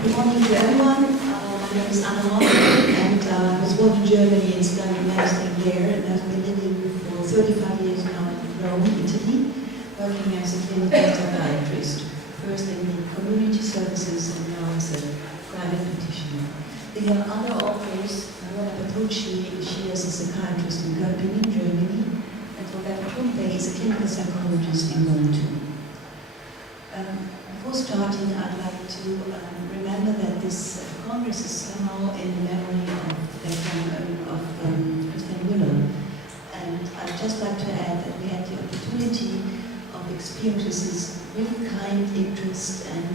Good morning to everyone. My name is Annelore, and I was born in Germany and studied medicine there, and I've been living for 35 years now in Rome, Italy, working as a clinical psychiatrist, first in the community services and now as a private practitioner. The other authors, Laura Petrucci, she is a psychiatrist in Göppingen, Germany, and Roberto Homberg is a clinical psychologist in Rome too. Before starting, I'd like to remember that this Congress is somehow in memory of Christian Müller. And I'd just like to add that we had the opportunity of experiencing his really kind interest and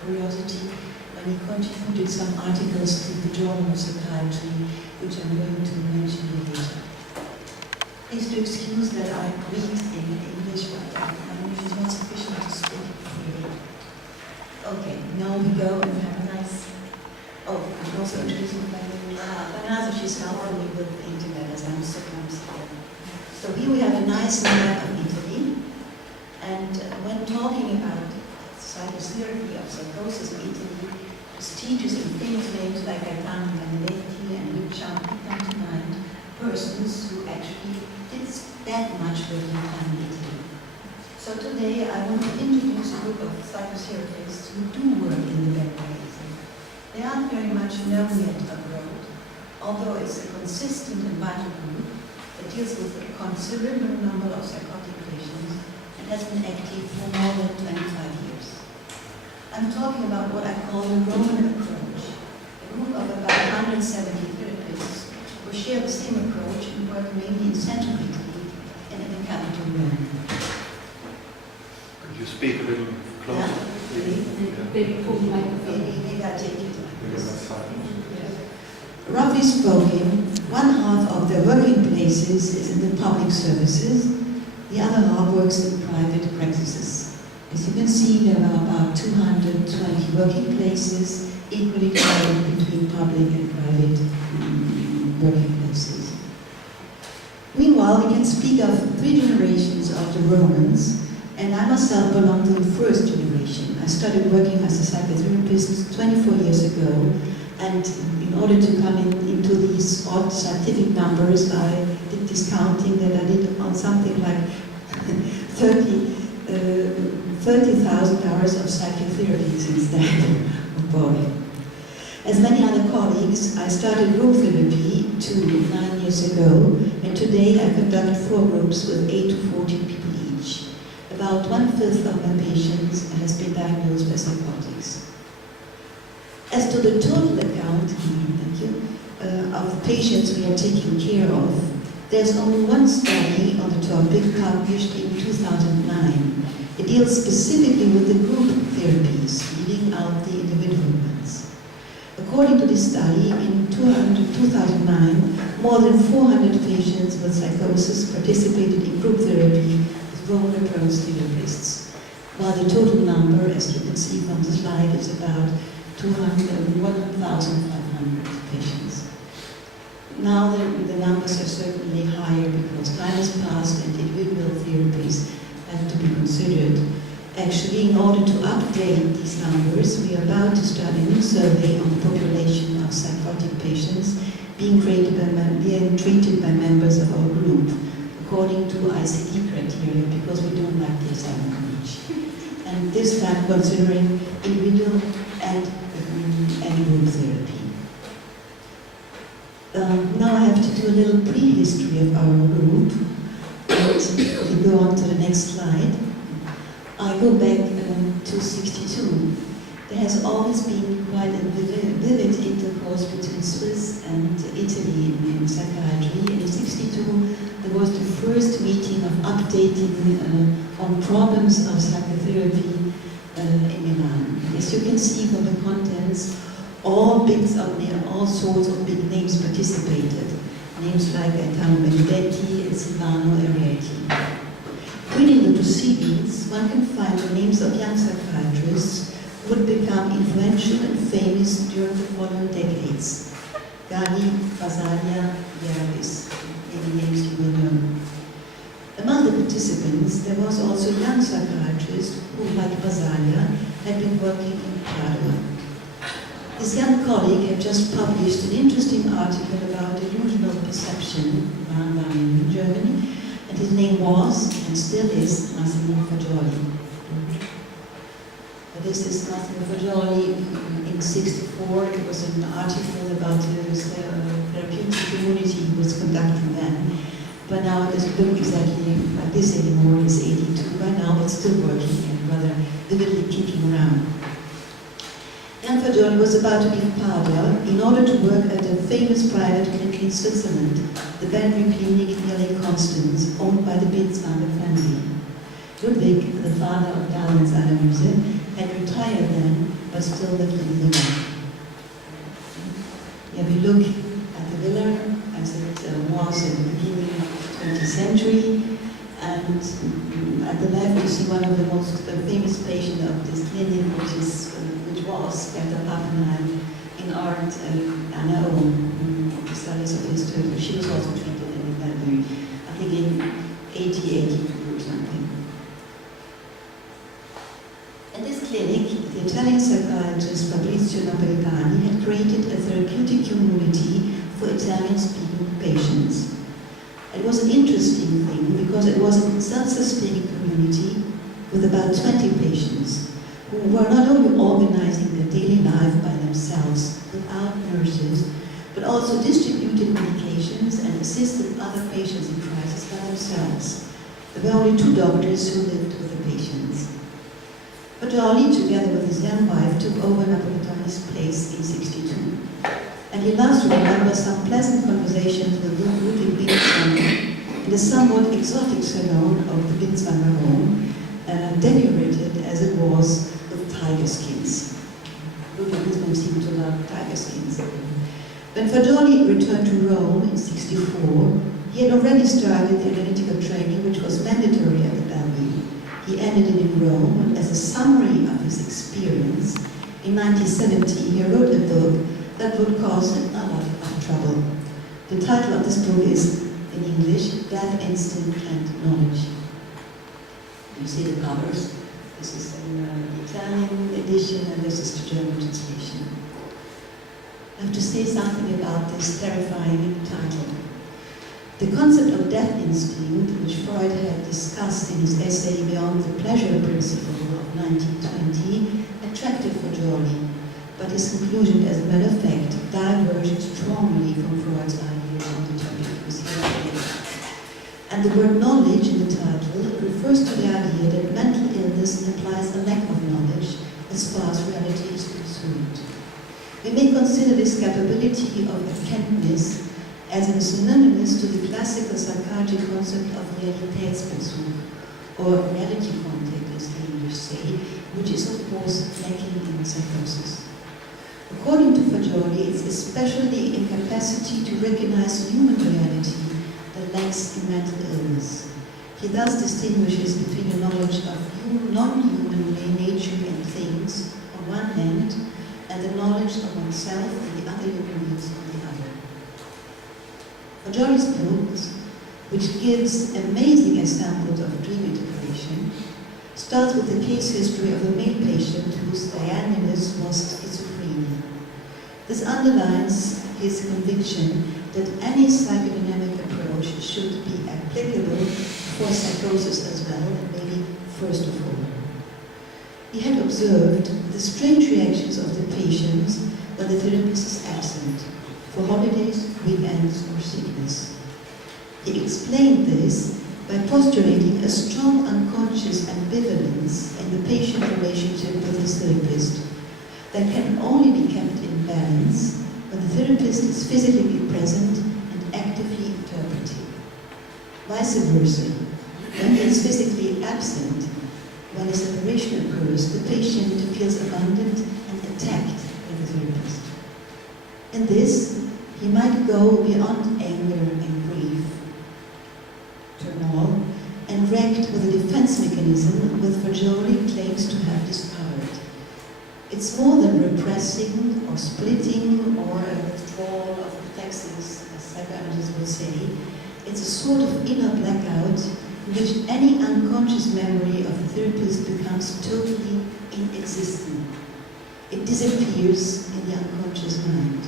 curiosity when he contributed some articles to the Journal of Psychiatry, which I'm going to mention later. Please do excuse that I read in English, but my English is not sufficient to speak freely. Okay, now we go and have a nice... Oh, I'm also introducing my name. Vanessa, she's helping me with the internet as I'm so clumsy. So here we have a nice map of Italy. And when talking about psychotherapy of psychosis in Italy, prestigious and famous names like Gaetano Benedetti and Luciano come to mind, persons who actually did that much work in time in Italy. So today I want to introduce a group of psychotherapists who do work in the background. They aren't very much known yet abroad, although it's a consistent and vital group that deals with a considerable number of psychotic patients and has been active for more than 25 years. I'm talking about what I call the Roman approach, a group of about 170 therapists who share the same approach and work mainly in central Italy and in the capital Rome. Could you speak a little closer? Maybe I'll take it. Roughly spoken, one half of their working places is in the public services, the other half works in private practices. As you can see, there are about 220 working places, equally divided between public and private working places. Meanwhile, we can speak of 3 generations of the Romans, and I myself belong to the first generation. I started working as a psychotherapist 24 years ago, and in order to come into these odd scientific numbers, I did discounting that I did on something like 30,000 hours of psychotherapy since then. Oh boy. As many other colleagues, I started group therapy 9 years ago, and today I conduct 4 groups with 8 to 14 people each. About 1/5 of my patients has been diagnosed with psychotics. As to the total account, of patients we are taking care of, there's only one study on the topic published in 2009. It deals specifically with the group therapies, leaving out the individual ones. According to this study, in 2009, more than 400 patients with psychosis participated in group therapy with Roman approach therapists, while the total number, as you can see from the slide, is about 1,500 patients. Now the numbers are certainly higher because time has passed and individual therapies have to be considered. Actually, in order to update these numbers, we are about to start a new survey on the population of psychotic patients being treated by members of our group, according to ICD criteria, because we don't like the exam much. And this time considering individual and group therapy. Now I have to do a little prehistory of our group. And if we go on to the next slide, I go back to 62. There has always been quite a vivid intercourse between Swiss and Italy in psychiatry. In 62, there was the first meeting of updating on problems of psychotherapy in Milan. As you can see from the contents, all sorts of big names participated. Names like Gaetano Benedetti and Silvano Arieti. Reading the proceedings, one can find the names of young psychiatrists who would become influential and famous during the following decades. Gali, Varsavia, Yarvis, many names you will know. Among the participants, there was also a young psychiatrist who, like Varsavia, had been working in Padua. His young colleague had just published an interesting article about delusional perception in Germany, and his name was, and still is, Massimo Fagioli. This is Massimo Fagioli in '64. It was an article about the therapeutic community he was conducting then. But now it doesn't look exactly like this anymore. He's 82 by now, but still working and rather vividly kicking around. Jan Fagioli was about to leave Padua in order to work at a famous private clinic in Switzerland, the Bellevue Clinic near Lake Constance, owned by the Binswanger family. Ludwig, the father of Darwin's Analyse, had retired then, but still lived in the villa. Here we look at the villa as it was at the beginning of the 20th century, and at the left you see one of the most famous patients of this clinic, which was Berta Pappenheim in art, Annelore, the studies of history. She was also treated in Bellevue, I think in 82 or something. At this clinic, the Italian psychiatrist Fabrizio Napolitani had created a therapeutic community for Italian-speaking patients. It was an interesting thing because it was a self-sustaining community with about 20 patients who were not only organizing their daily life by themselves without nurses, but also distributed medications and assisted other patients in crisis by themselves. There were only 2 doctors who lived with the patients. Fagioli, together with his young wife, took over Napolitani's place in '62. And he loves to remember some pleasant conversations with Ludwig Binswanger in the somewhat exotic salon of the Binswanger home, decorated as it was with tiger skins. Ludwig Binswanger seemed to love tiger skins. When Fagioli returned to Rome in '64, he had already started the analytical training, which was mandatory at the Bellevue. He ended it in Rome, and as a summary of his experience, in 1970 he wrote a book that would cause him a lot of trouble. The title of this book is, in English, Death, Instinct and Knowledge. You see the covers. This is the Italian edition, and this is the German translation. I have to say something about this terrifying title. The concept of death instinct, which Freud had discussed in his essay Beyond the Pleasure Principle of 1920, attracted Fagioli, but his conclusion, as a matter of fact, diverged strongly from Freud's ideas on the topic he was here. And the word knowledge in the title refers to the idea that mental illness implies a lack of knowledge as far as reality is concerned. We may consider this capability of erkenntnis as a synonymous to the classical psychiatric concept of Realitätsbezug, or reality contact, as the English say, which is of course lacking in psychosis. According to Fagioli, it's especially incapacity to recognize human reality that lacks in mental illness. He thus distinguishes between a knowledge of non-human nature and things on one hand, and the knowledge of oneself and the other human beings on the other. Fagioli's book, which gives amazing examples of dream interpretation, starts with the case history of a male patient whose diagnosis was schizophrenia. This underlines his conviction that any psychodynamic approach should be applicable for psychosis as well, and maybe first of all. He had observed the strange reactions of the patients when the therapist is absent, for holidays, weekends, or sickness. He explained this by postulating a strong unconscious ambivalence in the patient relationship with his therapist that can only be kept in balance when the therapist is physically present and actively interpreting. Vice versa, when he is physically absent, when a separation occurs, the patient feels abandoned and attacked by the therapist. In this, he might go beyond anger and grief, turmoil, and react with a defense mechanism which Fagioli claims to have discovered. It's more than repressing or splitting or a withdrawal of reflexes, as psychoanalysts would say. It's a sort of inner blackout in which any unconscious memory of the therapist becomes totally inexistent. it disappears in the unconscious mind.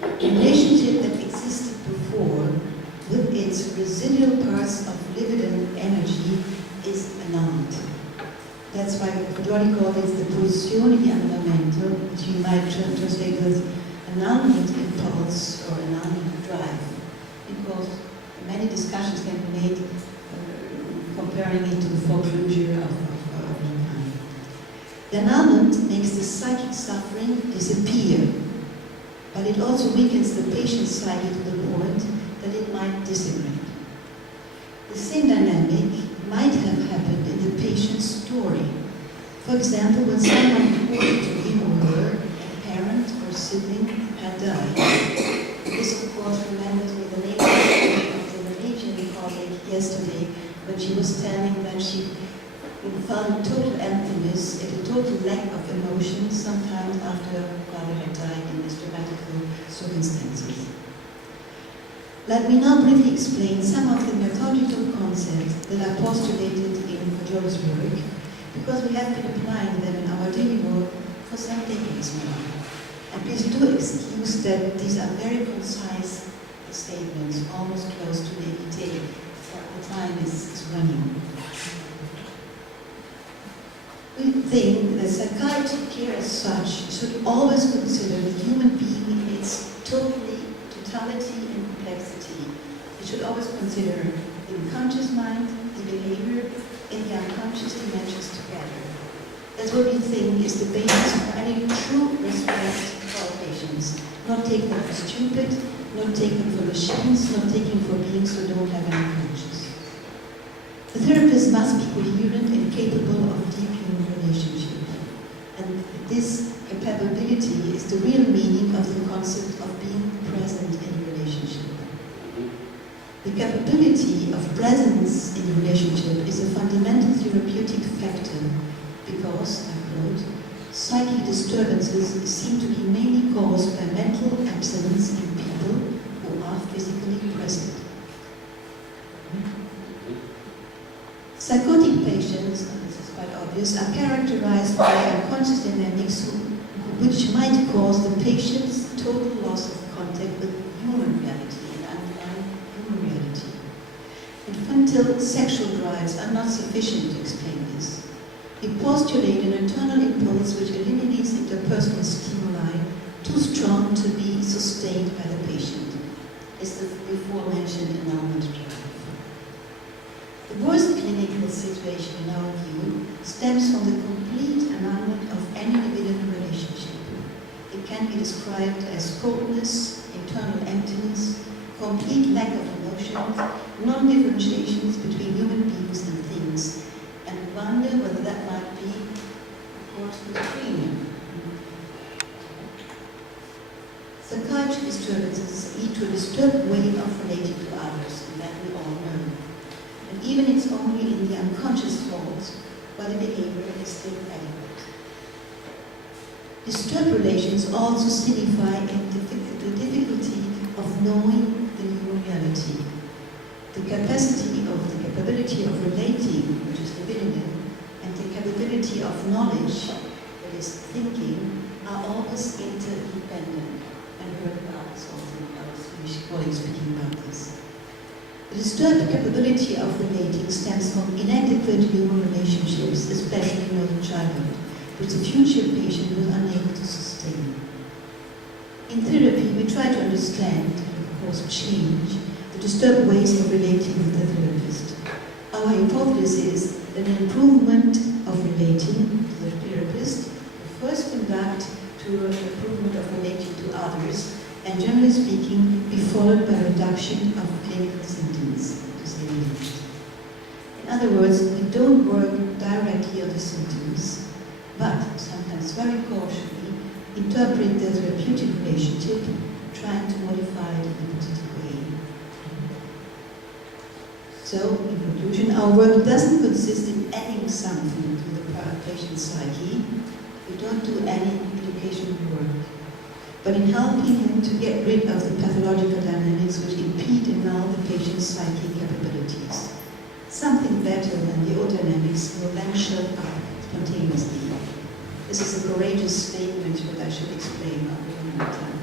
The relationship that existed before, with its residual parts of libido energy, is annulled. That's why Rodori called it the pulsione di annullamento, which you might translate as annulment impulse or annulment drive, because many discussions can be made comparing it to the foreclosure of mankind. The annulment makes the psychic suffering disappear, but it also weakens the patient's psyche to the point that it might disintegrate. The same dynamic might have happened in the patient's story. For example, when someone important to him or her, a parent or sibling, had died. This, of course, reminded me the name of the Norwegian colleague yesterday, when she was telling that she found total emptiness and a total lack of emotion sometimes after her father had died in these dramatical circumstances. Let me now briefly explain some of the methodical concepts that are postulated in Rodori's work, because we have been applying them in our daily work for some decades now. And please do excuse that these are very concise statements, almost close to the detail, but the time is running. We think that psychiatric care as such should always consider the human being in its totality and complexity. It should always consider the unconscious mind, the behavior, and the unconscious dimensions together. That's what we think is the basis for any true respect for our patients. Not taking them for stupid, not taking them for machines, not taking for beings who don't have any conscience. The therapist must be coherent and capable of deep human relationship. And this capability is the real meaning of the concept of being present in a relationship. The capability of presence in a relationship is a fundamental therapeutic factor because, I quote, psychic disturbances seem to be mainly caused by mental absence in people who are physically present. Psychotic patients, and this is quite obvious, are characterized by unconscious dynamics which might cause the patient's total loss of contact with human reality and underlying human reality. Infantile sexual drives are not sufficient to explain this. We postulate an internal impulse which eliminates interpersonal stimuli too strong to be sustained by the patient. It's the before mentioned annulment drive. The worst clinical situation in our view stems from the complete annulment of any libidinal relationship. It can be described as coldness, internal emptiness, complete lack of emotions, non-differentiations between human beings and things, and wonder whether that might be called schizophrenia. Psychiatric disturbances lead to a disturbed way of relating to others, and that we all know. And even it's only in the unconscious thoughts where the behavior is still adequate. Disturbed relations also signify the difficulty of knowing the new reality. The capacity of the capability of relating, which is libidinal, and the capability of knowledge, that is thinking, are always interdependent. And heard about this also in our Swedish colleagues speaking about this. The disturbed capability of relating stems from inadequate human relationships, especially in early childhood, which the future patient was unable to sustain. In therapy, we try to understand, and of course change, the disturbed ways of relating with the therapist. Our hypothesis is that an improvement of relating to the therapist will first conduct to an improvement of relating to others, and generally speaking, be followed by a reduction of clinical symptoms, to say the least. In other words, we don't work directly on the symptoms, but sometimes very cautiously interpret the therapeutic relationship, trying to modify it in a positive way. So, in conclusion, our work doesn't consist in adding something to the patient's psyche. We don't do any educational work, but in helping him to get rid of the pathological dynamics which impede and null the patient's psychic capabilities. Something better than the old dynamics will then show up spontaneously. This is a courageous statement that I should explain another time.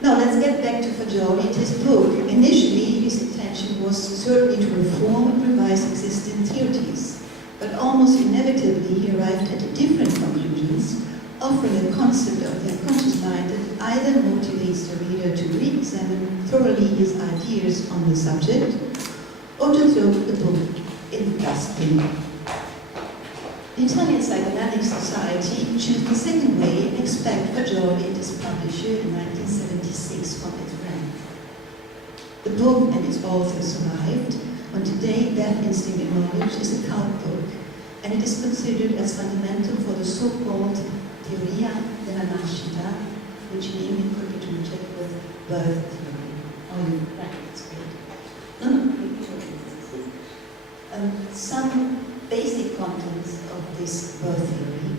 Now let's get back to Fagioli and his book. Initially, his intention was certainly to reform and revise existing theories, but almost inevitably he arrived at different conclusions, offering a concept of the unconscious mind that either motivates the reader to re-examine thoroughly his ideas on the subject, or to throw the book in the dustbin. The Italian Psychoanalytic Society chose the second way and expelled Fagioli and his publisher in 1976 from its rank. The book and its author survived, and today Death, Instinct and Knowledge is a cult book, and it is considered as fundamental for the so-called Teoria della Nascita, which in English could be translated with birth theory. Oh, right, that's great. No, some basic contents of this birth theory.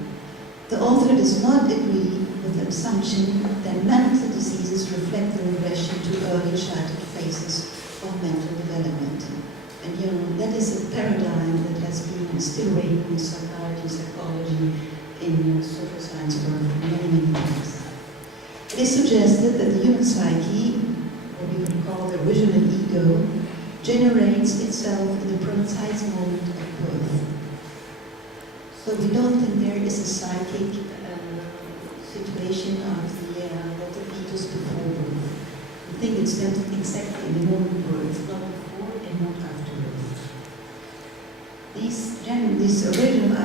The author does not agree with the assumption that mental diseases reflect the regression to early childhood phases of mental development. And that is a paradigm that has been still reigning in psychiatry, psychology, in social science for many, many years. It is suggested that the human psyche, what we would call the original ego, generates itself in the precise moment of birth. So we don't think there is a psychic situation of the fetus before birth. We think it's exactly in the moment of birth, not before and not after birth. This original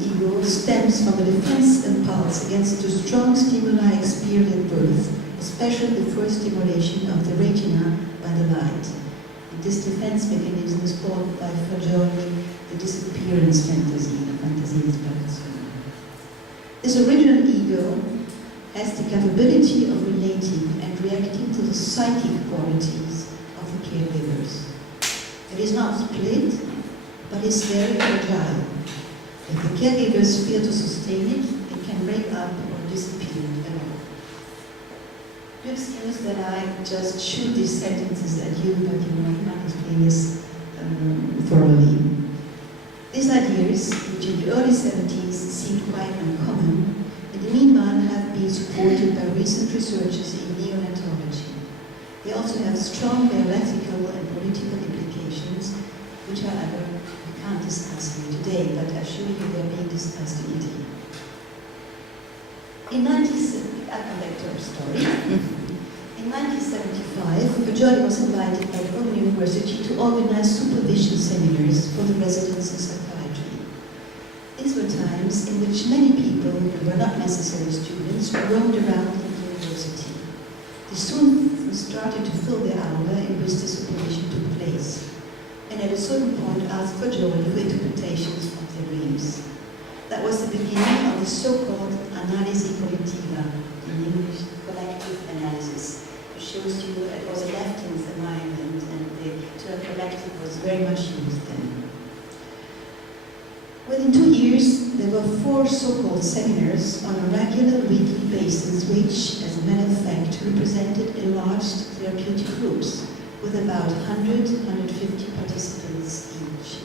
ego stems from a defense impulse against the strong stimuli experienced at birth, especially the first stimulation of the retina by the light. This defense mechanism is called by Fagioli the disappearance fantasy, the fantasy is This original ego has the capability of relating and reacting to the psychic qualities of the caregivers. It is not split, but is very fragile. If the caregivers fail to sustain it, it can break up or disappear at all. You excuse that I just shoot these sentences at you, but I can't explain this thoroughly. These ideas, which in the early 70s seemed quite uncommon, in the meanwhile have been supported by recent researchers in neonatology. They also have strong bioethical and political implications, which however we can't discuss here today, but I assure you they're being discussed in Italy. In 1975, Fagioli was invited by the Rome University to organize supervision seminars for the residents in psychiatry. These were times in which many people who were not necessarily students roamed around in the university. They soon started to fill the hour in which the supervision took place, and at a certain point asked Fagioli for interpretations of their dreams. That was the beginning of the so-called analisi collettiva, in English, collective analysis. It shows you it was a leftist environment, and the term collective was very much used then. Within 2 years, there were 4 so-called seminars on a regular weekly basis, which, as a matter of fact, represented enlarged therapeutic groups with about 100-150 participants each.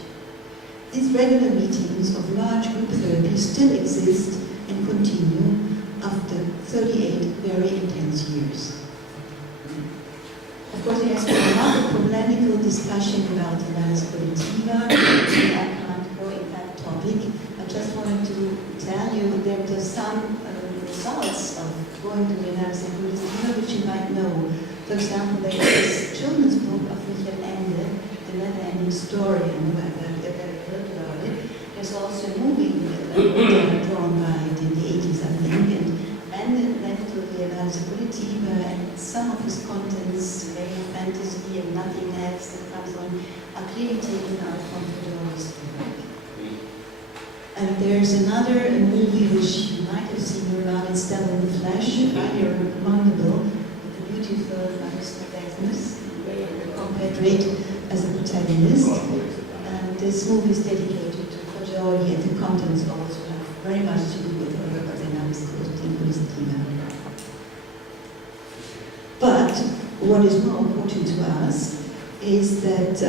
These regular meetings of large group therapy still exist and continue after 38 very intense years. Of course, there has been a lot of polemical discussion about the analysis collettiva. I can't go in that topic. I just wanted to tell you that there's some results of going to the analysis collettiva which you might know. For example, there is this children's book of Michael Ende, The Never-Ending Story, and I've heard about it. There's also a movie drawn by it in the 80s, I think, and it led to the analysis collettiva, and some of his contents, very fantasy and nothing else that comes on, are clearly taken out from Fagioli's work. And there's another movie which you might have seen around, it's Devil in the Flesh, highly recommendable, with the beautiful Agnes, compared as a protagonist. And this movie is dedicated to Fagioli, and the contents also have very much to do with her work as an analysis collettiva. But what is more important to us is that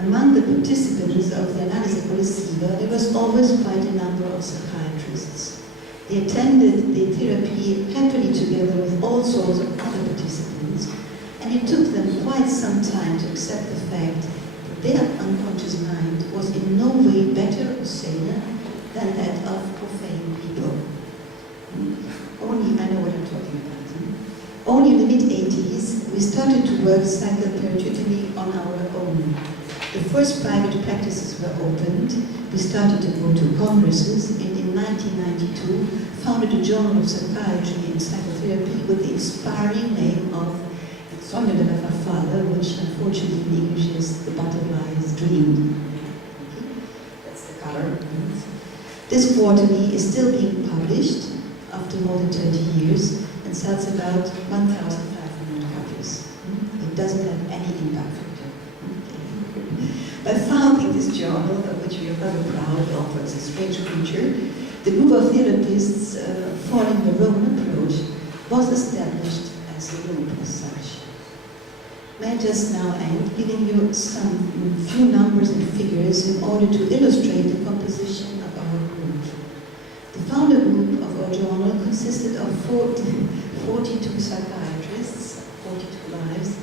Among the participants of the analysis collectiva, there was always quite a number of psychiatrists. They attended the therapy happily together with all sorts of other participants, and it took them quite some time to accept the fact that their unconscious mind was in no way better or saner than that of profane people. Only, I know what I'm talking about. Only in the mid-80s, we started to work psychotherapeutically on our own. The first private practices were opened, we started to go to congresses, and in 1992 founded a journal of psychiatry and psychotherapy with the inspiring name of Sonne de la Farfalle, which unfortunately in English is The Butterfly's Dream. That's the color. This quarterly is still being published after more than 20 years and sells about 1,500 copies. It doesn't have any impact factor. By founding this journal, of which we are very proud, the author is a strange creature, the group of therapists following the Roman approach was established as a group as such. May I just now end giving you some few numbers and figures in order to illustrate the composition of our group. The founder group of our journal consisted of 42 psychiatrists, 42 lives,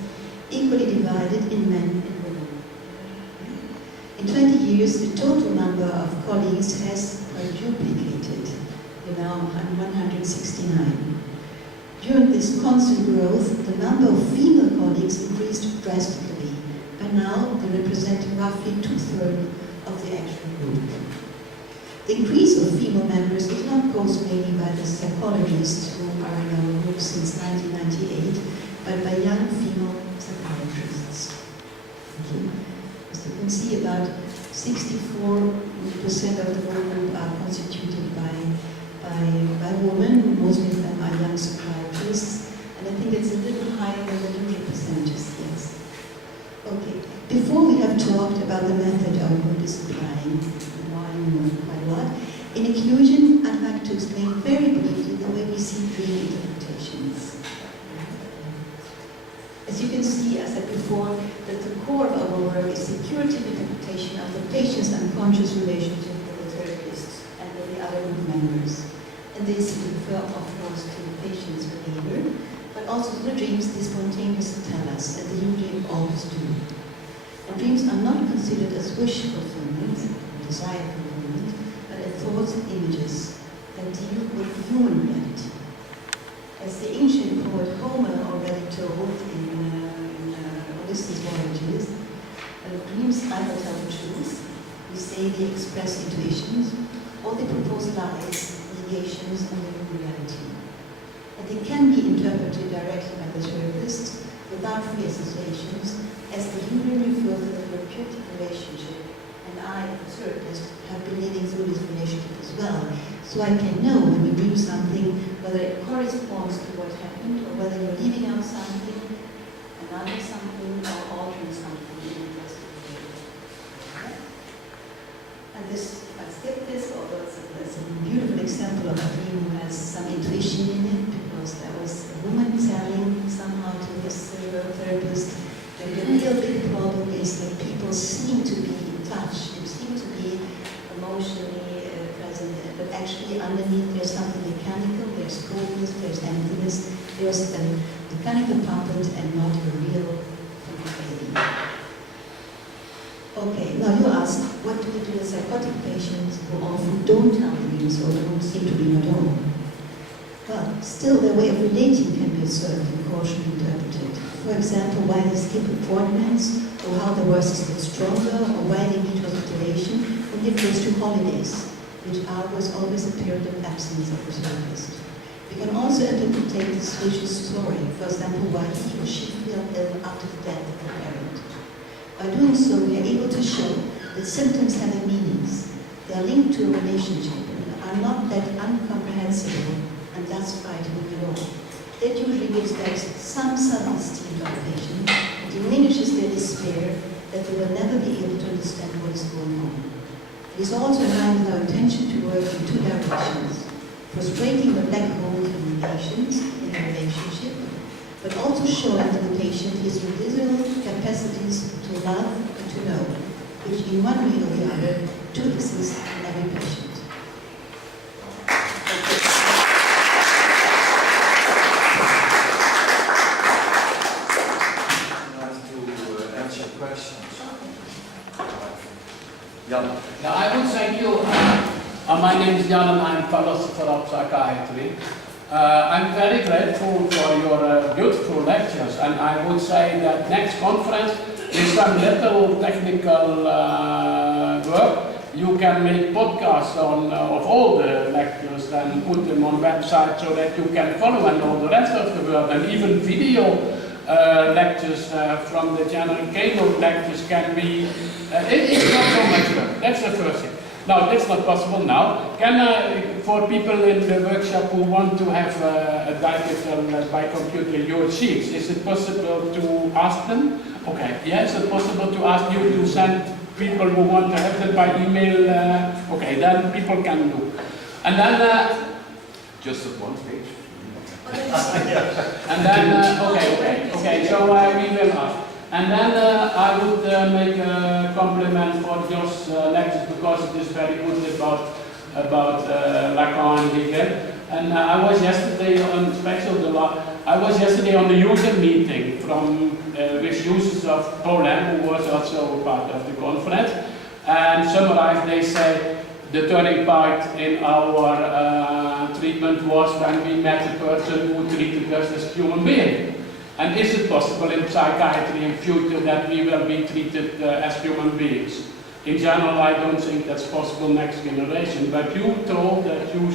equally divided in men and women. In 20 years, the total number of colleagues has quadruplicated. We're now 169. During this constant growth, the number of female colleagues increased drastically. By now, they represent roughly 2/3 of the actual group. The increase of female members is not caused mainly by the psychologists who are in our group since 1998, but by young female psychiatrists. As you can see, about 64% of the whole group are constituted by women. Most of them are young psychiatrists, and I think it's a little higher than the usual percentages, yes. Okay, before we have talked about the method our group is applying, quite a lot. In conclusion, I'd like to explain very briefly the way we see dream interpretations. As you can see, as I said before, that the core of our work is the curative interpretation of the patient's unconscious relationship with the therapist and with the other group members. And this refer, of course, to the patient's behavior, but also to the dreams they spontaneously tell us, and they usually always do. And dreams are not considered as wish fulfillment, desire fulfillment, but as thoughts and images that deal with human reality. As the ancient poet Homer already told in Ulysses' Voyages, dreams either tell the truth, we say they express intuitions, or they propose lies, negations, on the human reality. And they can be interpreted directly by the therapist without free associations, as they usually refer to the therapeutic relationship, and I, the therapist, have been living through this relationship as well. So I can know when we dream something, whether it corresponds to what happened, or whether you're leaving out something, and adding something, or altering something in the rest of the day. And this, I skip this, although it's a beautiful example of a dream who has some intuition in it, because there was a woman telling somehow to this therapist that the real big problem is that people seem to be in touch, they seem to be emotionally present, but actually underneath there's something mechanical, there's coldness, there's emptiness, there's a mechanical puppet and not a real feeling. Okay, now you ask, what do we do with psychotic patients who often don't tell dreams or don't seem to dream at all? Well, still their way of relating can be observed and cautiously interpreted. For example, why they skip appointments, or how the worst is get stronger, or why they need hospitalization when they goes to holidays, which was always a period of absence of the therapist. We can also interpret the social story, for example, why he or she felt ill after the death of the parent. By doing so, we are able to show that symptoms have meanings. They are linked to a relationship and are not that incomprehensible and thus frightening at all. That usually gives back some self-esteem to the patient and diminishes their despair that they will never be able to understand what is going on. It is also in line with our intention to work in two directions, frustrating the black hole communications in a relationship, but also showing to the patient his residual capacities to love and to know. which in one way or the other do exist in every patient. Jan. Now, I would thank you. My name is Jan and I'm philosopher of psychiatry. I'm very grateful for your beautiful lectures, and I would say that next conference is some little technical work. You can make podcasts of all the lectures and put them on website so that you can follow and all the rest of the world, and even video lectures from the general keynote lectures can be, it's not so much work. That's the first thing. Now, that's not possible now. For people in the workshop who want to have a digital by computer your sheets, is it possible to ask them? Okay, yes, it's possible to ask you to send people who want to have it by email? Okay, then people can do. And then, just at one page. And then, okay, so we will ask. And then I would make a compliment for Josh's lectures because it is very good about Lacan and Hegel. And I was yesterday on the user meeting from with users of Poland, who was also part of the conference. And summarized, they say the turning point in our treatment was when we met a person who treated us as human beings. And is it possible in psychiatry in future that we will be treated as human beings? In general, I don't think that's possible next generation, but you told that you,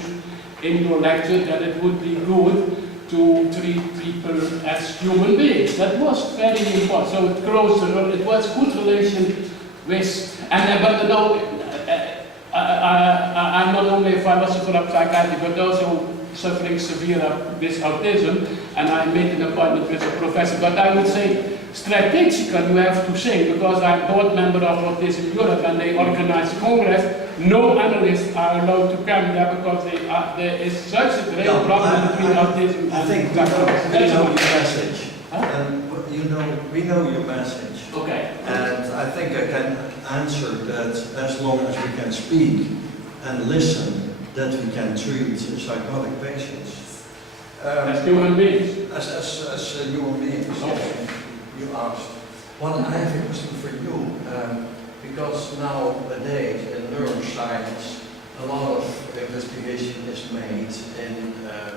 in your lecture, that it would be good to treat people as human beings. That was very important. So it was good relation with, but no, I'm not only a philosopher of psychiatry, but also suffering severe with autism, and I made an appointment with a professor. But I would say, strategically, you have to say, because I'm board member of Autism Europe and they organize Congress, no analysts are allowed to come there because there is such a great problem between autism and I think we know your message. Huh? And we know your message. Okay. And I think I can answer that as long as we can speak and listen, that we can treat psychotic patients. As human beings? As human beings, yes. You asked. Well, I have a question for you, because nowadays in neuroscience, a lot of investigation is made in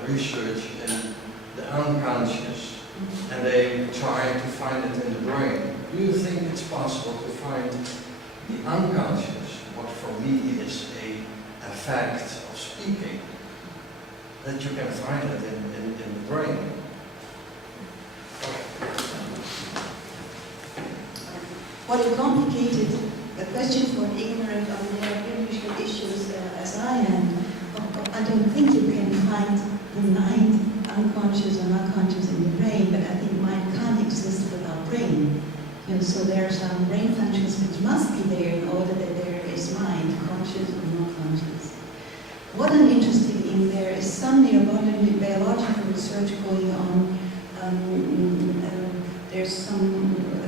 research in the unconscious, and they try to find it in the brain. Do you think it's possible to find the unconscious, what for me is a effect of speaking, that you can find it in the brain? What a complicated question for ignorant of neurobiological issues as I am. I don't think you can find the mind unconscious or not conscious in the brain, but I think mind can't exist without brain. So there are some brain functions which must be there in order that there is mind, conscious or not conscious. What I'm interested in, there is some neurobiological research going on. There's a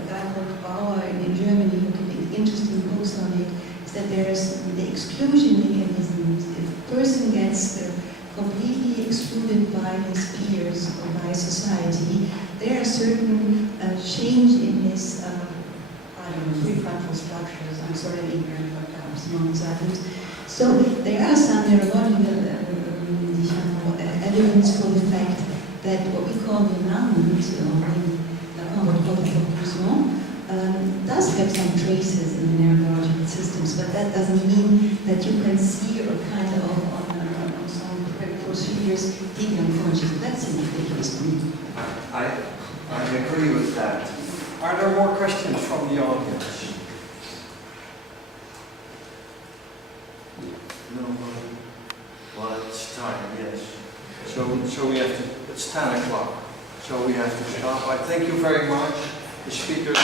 guy called Bauer in Germany who did interesting books on it, is that there's the exclusion mechanisms. If a person gets completely excluded by his peers or by society, there are certain change in his, prefrontal structures. I'm sorry, I'm ignorant, but perhaps non-science. So there are some neurological evidence for the fact that what we call the numbness, does have some traces in the neurological systems, but that doesn't mean that you can see or kind of on some procedures deep unconscious. That's ridiculous to me. I agree with that. Are there more questions from the audience? No. Well, it's time, yes. So we have to, it's 10 o'clock. So we have to stop. I thank you very much, the speakers.